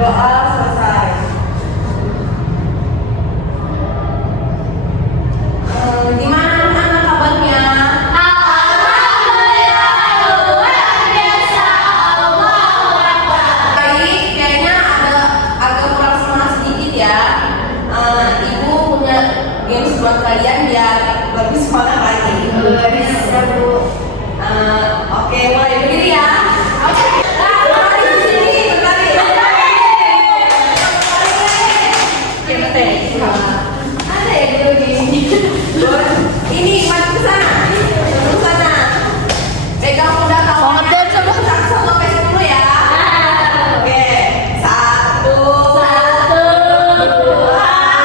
Doa selesai. Gimana anak-anak kabarnya? Baik, kayaknya agak kurang semangat sedikit ya. Ibu punya games buat kalian biar lebih semangat lagi. Bisa, Bu. Oke, mulai berdiri ya. Ada ya dulu gini. Ini maju ke sana. Ke sana. Pegang udah kawannya. Satu sampai 10 ya. Oke. 1, 2, 3, 4,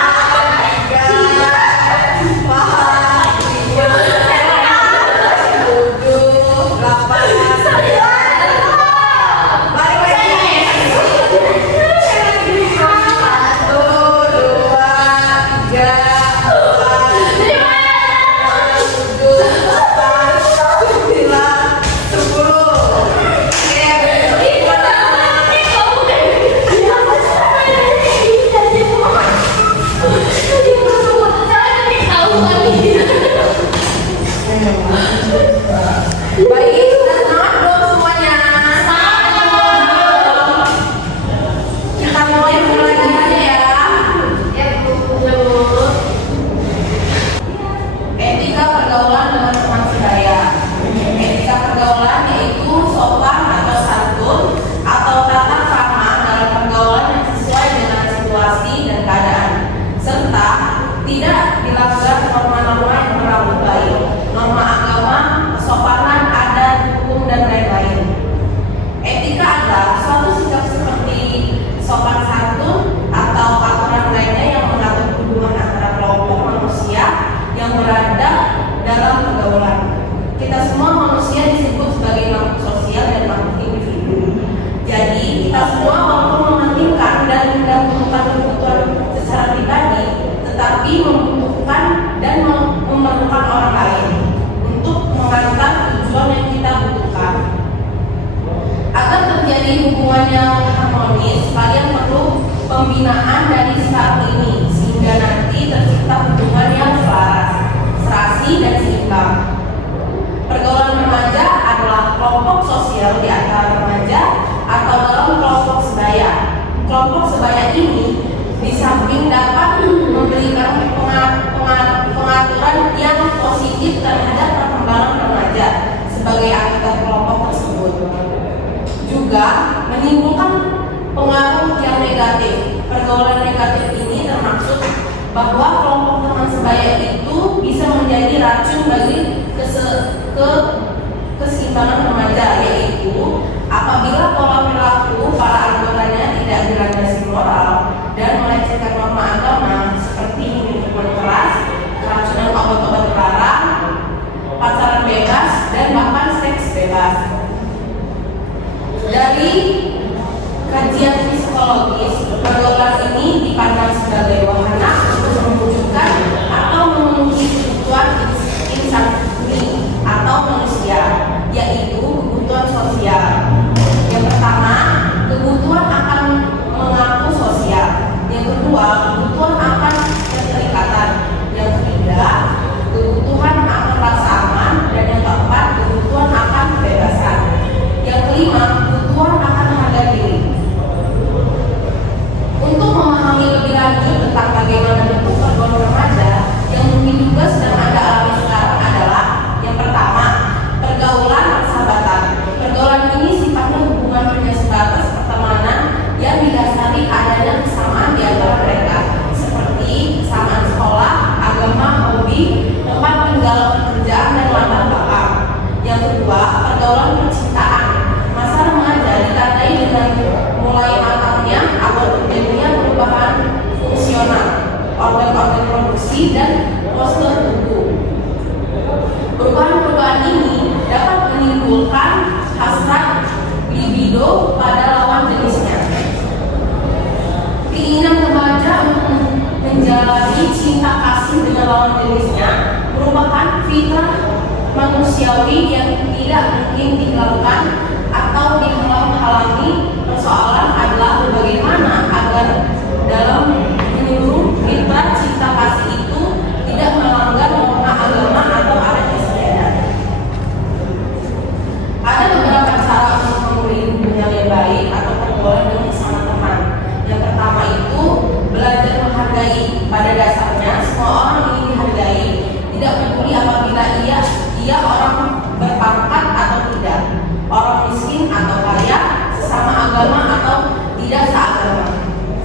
5, 7, 8. Balik lagi. 1, 2, 3, 4, 5, 6, 7, 8. Baik, sudah semangat belum semuanya? Kita mulai pelajarannya ya. Ya, Bu. Etika pergaulan dengan teman sebaya. Etika pergaulan yaitu sopan atau santun atau tata krama dalam pergaulan yang sesuai dengan situasi dan keadaan, serta tidak dilanggar norma-norma yang berlaku baik, norma agama, kesopanan, adat, hukum, dan lain-lain. Etika adalah suatu sikap seperti sopan santun atau aturan lainnya yang mengatur hubungan antara kelompok manusia yang berada dalam pergaulan. Kita semua manusia disebut sebagai makhluk sosial dan makhluk individu. Jadi kita semua walaupun mementingkan dan mendahulukan kebutuhan secara pribadi, tetapi membutuhkan dan memerlukan orang lain untuk mengantar tujuan yang kita butuhkan. Agar terjadi hubungan yang harmonis, kalian perlu pembinaan dari sekarang ini sehingga nanti tercipta hubungan yang selaras, serasi, dan seimbang. Pergaulan remaja adalah kelompok sosial di antara remaja atau dalam kelompok sebaya. Kelompok sebaya ini di samping dapat memberikan pengaturan yang positif terhadap perkembangan remaja sebagai anggota kelompok tersebut, juga menimbulkan pengaruh yang negatif. Pergaulan negatif ini termaksud bahwa kelompok teman sebaya itu bisa menjadi racun bagi keseimbangan remaja, yaitu apabila pola perilaku para anggotanya tidak dilandasi moral dan melecehkan norma agama seperti minuman keras, keracunan obat-obat terlarang, pacaran bebas, dan bahkan seks bebas. Dari kajian psikologis, pergaulan ini dipandang sebagai wahana untuk mewujudkan atau memenuhi kebutuhan insani atau manusia, yaitu kebutuhan sosial. Yang pertama, kebutuhan akan mengaku sosial. Yang kedua, kebutuhan akan keterikatan. Yang ketiga, kebutuhan akan rasa aman. Dan yang keempat, kebutuhan akan kebebasan. Yang kelima, kebutuhan akan harga diri. Untuk memahami lebih lanjut tentang bagaimana bentuk pergaulan remaja yang mungkin juga sedang Anda alami sekarang adalah yang pertama, pergaulan persahabatan. Pergaulan ini sifatnya hubungan hanya sebatas pertemanan yang didasari adanya kesamaan di antara mereka, seperti kesamaan sekolah, agama, hobi, tempat tinggal, pekerjaan, dan latar belakang. Yang kedua, pergaulan percintaan. Masa remaja ditandai dengan mulai matangnya atau terjadinya perubahan fungsional, organ-organ produksi, dan postur tubuh. Perubahan-perubahan ini dapat menimbulkan hasrat libido pada lawan jenisnya. Keinginan remaja untuk menjalani cinta kasih dengan lawan jenisnya merupakan fitrah manusiawi yang tidak mungkin dilakukan atau dihalang-halangi. Persoalan adalah bagaimana atau kaya, sesama agama atau tidak seagama,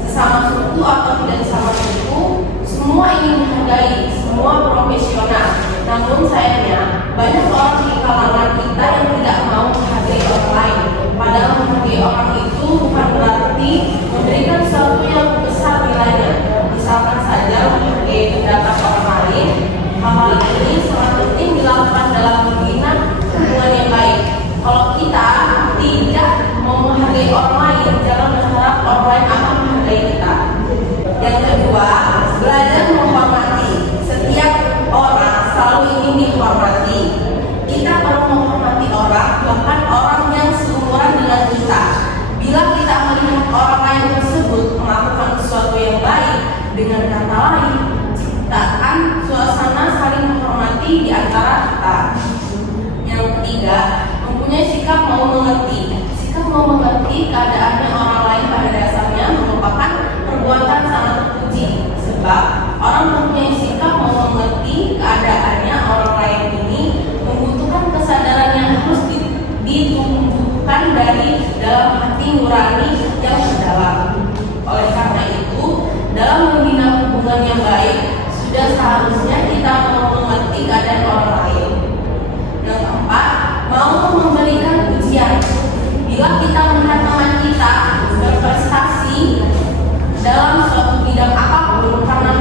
sesama suku atau tidak sesama suku, semua ingin dihargai, semua profesional. Namun sayangnya banyak orang di kalangan kita yang tidak mau menghargai orang lain. Padahal menghargai orang itu bukan berarti memberikan sesuatu yang besar nilainya. Misalkan saja menghargai pendapat orang lain. Hal-hal ini sangat penting dilakukan dalam membina hubungan yang baik. Kalau kita tidak mau menghargai orang lain, jangan berharap orang lain akan menghargai kita. Yang kedua, belajar menghormati. Setiap orang selalu ingin dihormati. Kita perlu menghormati orang, bahkan orang yang seumuran dengan kita. Bila kita melihat orang lain tersebut melakukan sesuatu yang baik, dengan kata lain, ciptakan suasana saling menghormati di antara kita. Yang ketiga, mempunyai sikap mau mengerti. Sikap mau mengerti keadaannya orang lain pada dasarnya merupakan perbuatan sangat terpuji. Sebab orang mempunyai sikap mau mengerti keadaannya orang lain ini membutuhkan kesadaran yang harus ditumbuhkan dari dalam hati nurani yang mendalam. Oleh karena itu, dalam membina hubungan yang baik, sudah seharusnya kita mau mengerti keadaan orang lain. Yang keempat, mau memberikan pujian. Bila kita melihat teman kita berprestasi dalam suatu bidang apapun karena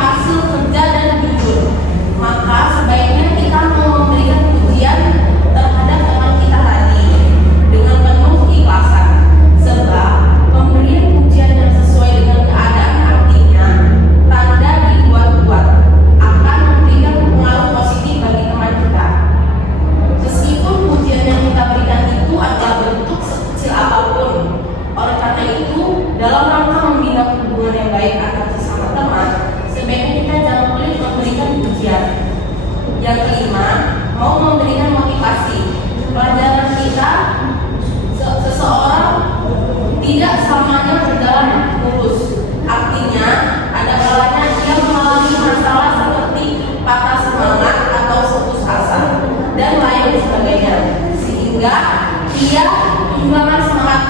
hasil kerja dan jujur, maka sebaiknya kita mau memberikan pujian terhadap teman kita tadi dengan penuh keikhlasan. Sebab pemberian pujian yang sesuai dengan keadaan artinya tanda dibuat-buat akan memberikan pengaruh positif bagi teman kita. Meskipun pujian yang kita berikan itu adalah bentuk sekecil apapun. Oleh karena itu, dalam rangka membina hubungan yang baik antar sesama teman, sebaiknya kita jangan pelit memberikan pujian. Yang kelima, mau memberikan motivasi. Pelajaran kita, seseorang tidak selamanya berjalan mulus. Artinya, ada kalanya dia mengalami masalah seperti patah semangat atau putus asa dan lain sebagainya, sehingga ia kehilangan semangat,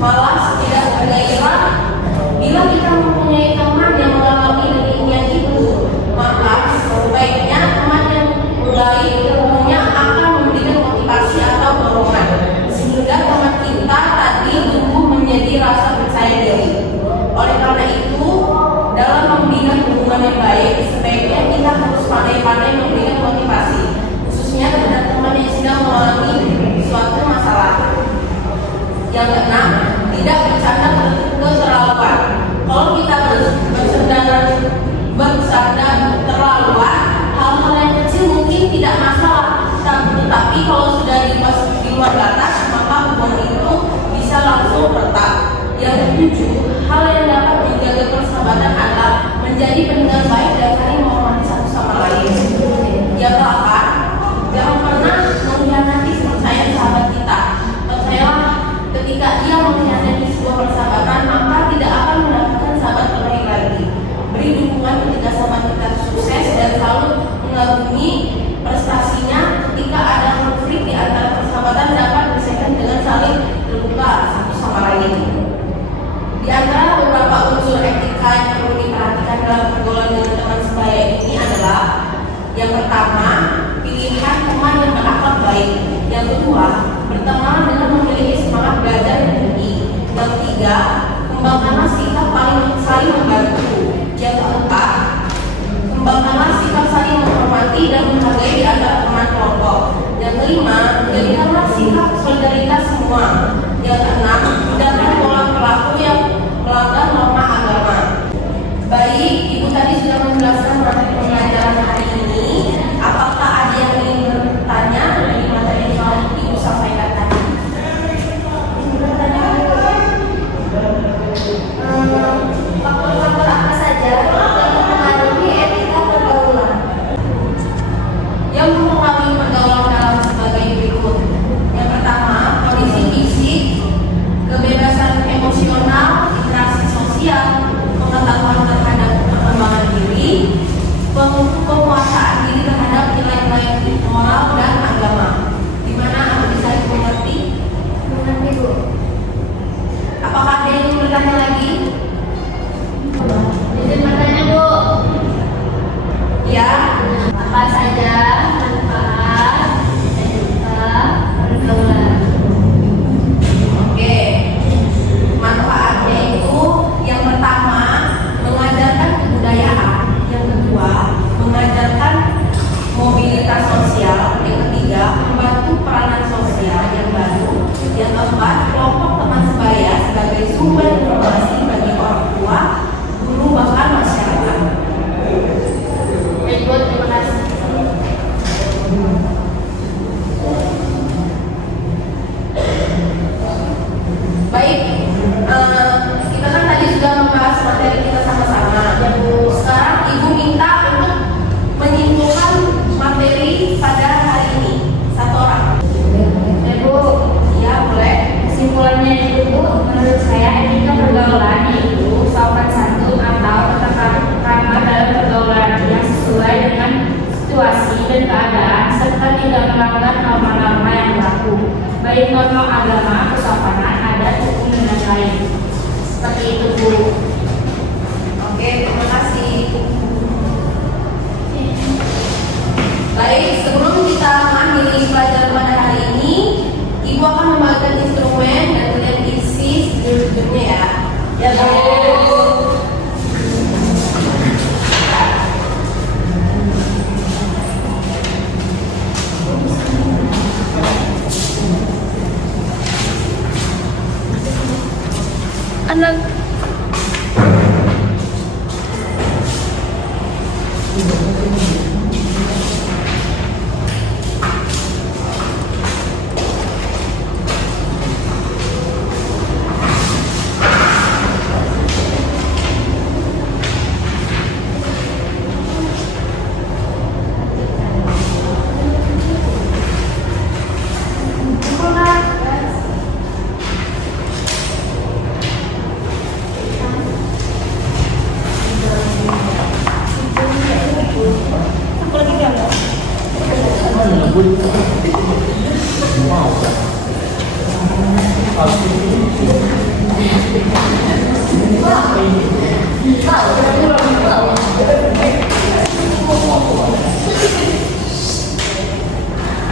malas tidak bergairah. Bila kita mempunyai teman yang mengalami demikian itu, maka sebaiknya teman yang baik tentunya akan memberikan motivasi atau dorongan, sehingga teman kita tadi tumbuh menjadi rasa percaya diri. Oleh karena itu, dalam membina hubungan yang baik, sebaiknya kita harus pandai-pandai memberikan motivasi, khususnya kepada teman yang sedang mengalami suatu masalah. Yang keenam, tidak bercanda keterlaluan. Kalau kita bercanda terlaluan, hal-hal yang kecil mungkin tidak masalah, tetapi kalau sudah di luar batas, maka hubungan itu bisa langsung retak. Yang ketujuh, hal yang dapat menjaga persahabatan adalah menjadi pendengar baik dan saling menghormati satu sama lain. Yang keempat, jangan pernah mengkhianati kepercayaan sahabat kita. Percayalah, ketika ia mengkhianati sebuah persahabatan, maka tidak akan mendapatkan sahabat terbaik lagi. Beri dukungan ketika sahabat kita sukses dan selalu mengagumi prestasinya. Ketika ada konflik di antara persahabatan, dapat diselesaikan dengan saling terbuka satu sama lain. Di antara beberapa unsur etika yang perlu diperhatikan dalam pergaulan dengan teman sebaya ini adalah: yang pertama, pilihan teman yang berakhlak baik. Yang kedua, berteman dengan memiliki semangat belajar yang tinggi. Yang ketiga, kembangkanlah sikap saling membantu. Yang keempat, kembangkanlah sikap saling menghormati dan menghargai di antara teman kelompok. Yang kelima, jadikanlah sikap solidaritas semua. Yang keenam, hindarkan pola perilaku yang melanggar norma agama. Baik, Ibu tadi sudah menjelaskan materi pembelajaran hari ini. Apakah ada yang ingin bertanya dari materi yang telah Ibu sampaikan tadi? Faktor-faktor apa saja yang mempengaruhi etika pergaulan? Yang mempengaruhi pergaulan dalam sebagai baik norma agama, kesopanan, adat, hukum, dan lain-lain. Seperti itu, Bu. Oke, terima kasih. Baik, sebelum kita mengakhiri pelajaran pada hari ini, Ibu akan membagikan instrumen dan kemudian isi sejujurnya ya. Ya, Bu. Anak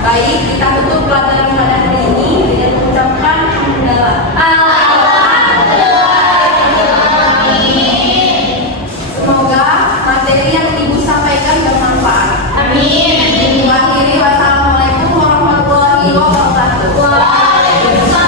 Baik, kita tutup pelajaran pada hari ini dengan mengucapkan hamdalah. Semoga materi yang Ibu sampaikan bermanfaat. Amin. Ibu akhiri, wassalamualaikum warahmatullahi wabarakatuh. Waalaikumsalam.